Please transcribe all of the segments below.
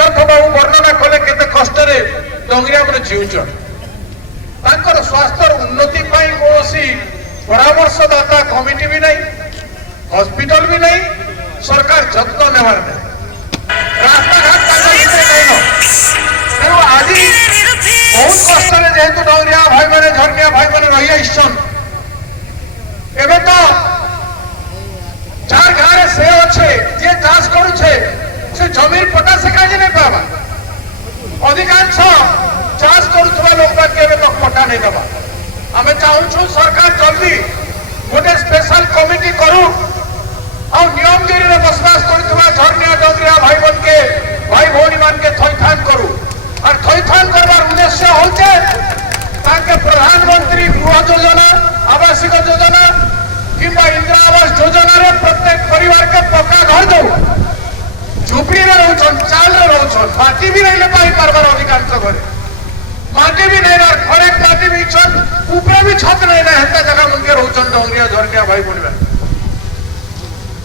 सिद्धार्थ बाबू वर्णना कले केते कष्ट रे डंगरिया माने जीउछन तांकर स्वास्थ्य उन्नति पाई कोसी परामर्शदाता कमिटी भी नहीं हॉस्पिटल भी नहीं सरकार जत्न नेवार नहीं रास्ता घाट तेणु आज बहुत कष्ट जेहेतु डंगरिया भाई मैंने झरनिया भाई मैंने रही आईसन एवं तो चार गाँव से अच्छे जे चाष करुछे से जमीन पटा से काजे नहीं पावा अधिकांश चाष करुवा लोक के पटा नहीं दबा आम चाहूँ सरकार जल्दी गोटे स्पेशल कमिटी करू और नियमगिरी में बसवास करुवा झरनिया डंगरिया भाई बन के भाई भौणी मान के थैथान करू और थैथान करवार उद्देश्य होचे ताके प्रधानमंत्री गृह योजना आवासिक योजना किंबा इंदिरा आवास योजना रे प्रत्येक परिवार के पक्का घर दो झुपड़ी में रहउछन चाल रे रहउछन माटी भी नहीं ले पाई पारबार अधिकांश घरे माटी भी नहीं ना खड़े माटी भी छत ऊपर भी छत नहीं ना हेता जगह उनके रहउछन डंगरिया झरनिया भाई बोलबे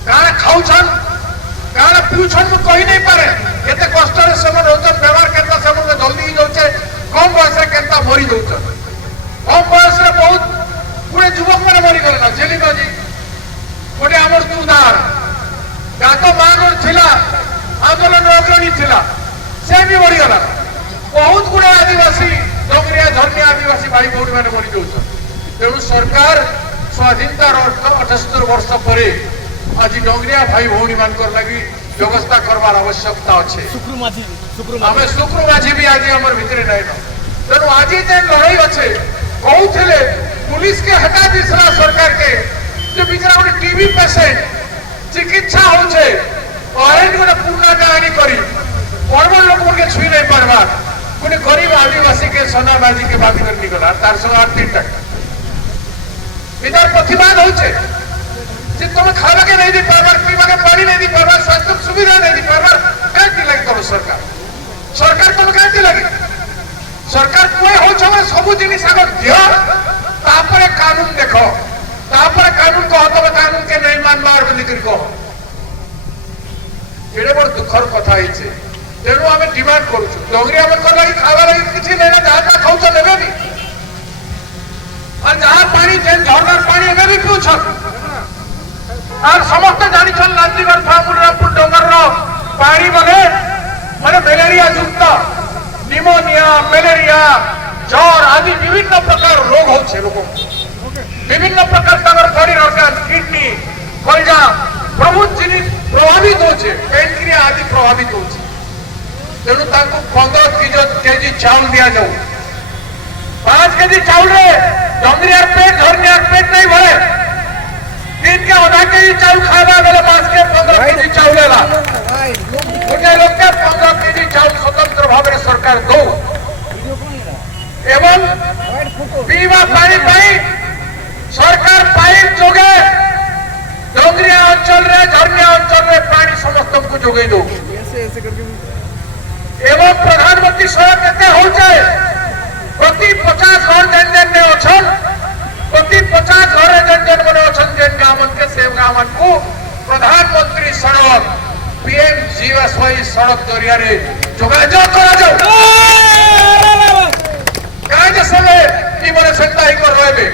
काना खाउछन काना पिउछन को कहि नहीं पारे एते कष्ट रे सब रहउछन व्यवहार केता सब जल्दी ही जाउछे कम बयस रे केता मरी जाउछन कम बयस रे बहुत पूरे युवक मैंने मरी गले ना जेली बाजी गोटे आमर उदाहरण गात मागुर थिला आंदोलन अग्रणी थिला से भी मरी गला बहुत गुड़े आदिवासी डंगरिया झरनिया आदिवासी भाई भौणी मैंने मरी जाउछन तेणु सरकार स्वाधीनतार 78 वर्ष पर आज डंगरिया भाई भौणी मानकर लगी व्यवस्था करवार आवश्यकता अच्छे आम शुक्र माझी भी आज आम भितर नहीं तेणु आज जे लड़ाई अच्छे कहते पुलिस के हटा दिसला सरकार के जो बिचरा गोटे टीबी पेसेंट चिकित्सा होचे ऑरेंज गोटे पूर्णा कहानी करी बड़ बड़ लोग के छुई नहीं पारवा गोटे गरीब आदिवासी के सोनाबाजी के बात कर निकला तार संग 3 टका इधर प्रतिवाद होचे जे तुम खावा के नहीं दी पारबार पीवा के पानी नहीं दी पारबार स्वास्थ्य सुविधा नहीं दी पारबार काहे लगी तुम सरकार तुम काहे लगी सरकार कोई हो छमे सब जिनिस आग दियो तापरे कानून देखो तापरे कानून कहो तबे कानून के नहीं मानबार बोली कर कहो एडे बड़ दुखर कथा हिचे तेणु आम डिमांड करू डंगरिया मन कर लगी खावा लगी किछि लेना जहाँ खाऊ तो लेबे भी और जहाँ पानी जेन झरनार पानी एबे भी पिउछ और समस्त जानी छन लांतीगढ़ फामुलरामपुर डंगर रो पानी बने माने मलेरिया युक्त निमोनिया मलेरिया ज्वर आदि विभिन्न प्रकार रोग होचे लोग विभिन्न प्रकार तंगर शरीर organ किडनी कलिजा प्रमुख जिनिस प्रभावित होचे पेनक्रिया आदि प्रभावित होचे तेणु ताको 15 केजी चाउल दिया जाऊ 5 केजी चाउल रे डंगरिया पेट झरनिया पेट नहीं भरे दिन के आधा केजी चाउल खावा बेले 5 के 15 केजी चाउल लेला गोटे लोग के 15 केजी चाउल स्वतंत्र भाव में सरकार दो एवं पीवा पानी पाई सरकार पाइप जोगे डंगरिया अंचल रे झरनिया अंचल रे पानी समस्त को जोगे दो एवं प्रधानमंत्री सड़क केते हो जाए प्रति 50 घर जन जन ने अछन प्रति 50 घर जन जन मने अछन जन गामन के सेव गामन को प्रधानमंत्री सड़क पीएम जीवासवाई सड़क जरिया रे जोगाजोग करा जाऊ काजे संगे ई मने सेंता ही कर रहबे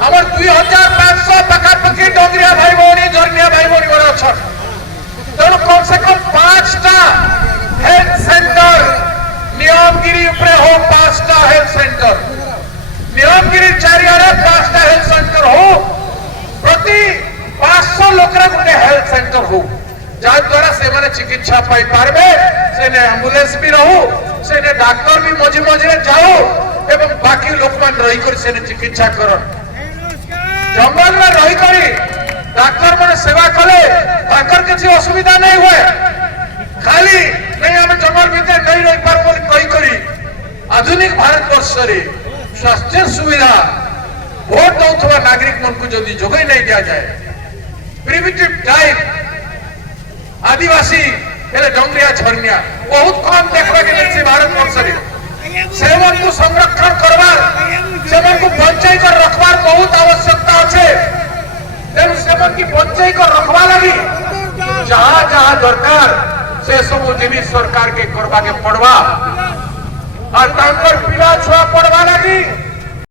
हमर 2500 पकापकी डंगरिया भाई भौणी झरनिया भाई भौणी बड़ अछन तेणु कम से कम 5टा हेल्थ सेंटर नियमगिरी ऊपर हो 5टा हेल्थ सेंटर नियमगिरी चारियारे 5टा हेल्थ सेंटर हो प्रति 500 लोक गोटे हेल्थ सेंटर हो जहाँ द्वारा से माने चिकित्सा पाई पारबे से एम्बुलेंस भी रहू से डाक्टर भी मझे मझे जाओ एवं बाकी लोक मान रही कर से चिकित्सा करन जंगल में रही करी डाक्टर माने सेवा कले ताकर किसी असुविधा नहीं हुए खाली नहीं हम जंगल भीतर नहीं रही पार बोली कही करी आधुनिक भारत वर्ष रे स्वास्थ्य सुविधा वोट दौथवा नागरिक मन को जदी जोगाई नहीं दिया जाए प्रिवेंटिव टाइम आदिवासी हेले डंगरिया झरनिया बहुत कम देखबा के मिलछि भारत वर्ष रे सेवन को संरक्षण करवार सेवन को बचाई कर रखवार बहुत आवश्यकता আছে तेणु सेवन की बचाई कर रखवा लगी जहाँ जहाँ दरकार से सब जिनिस सरकार के करवा के पड़वा और तांकर पिला छुआ पड़वा लगी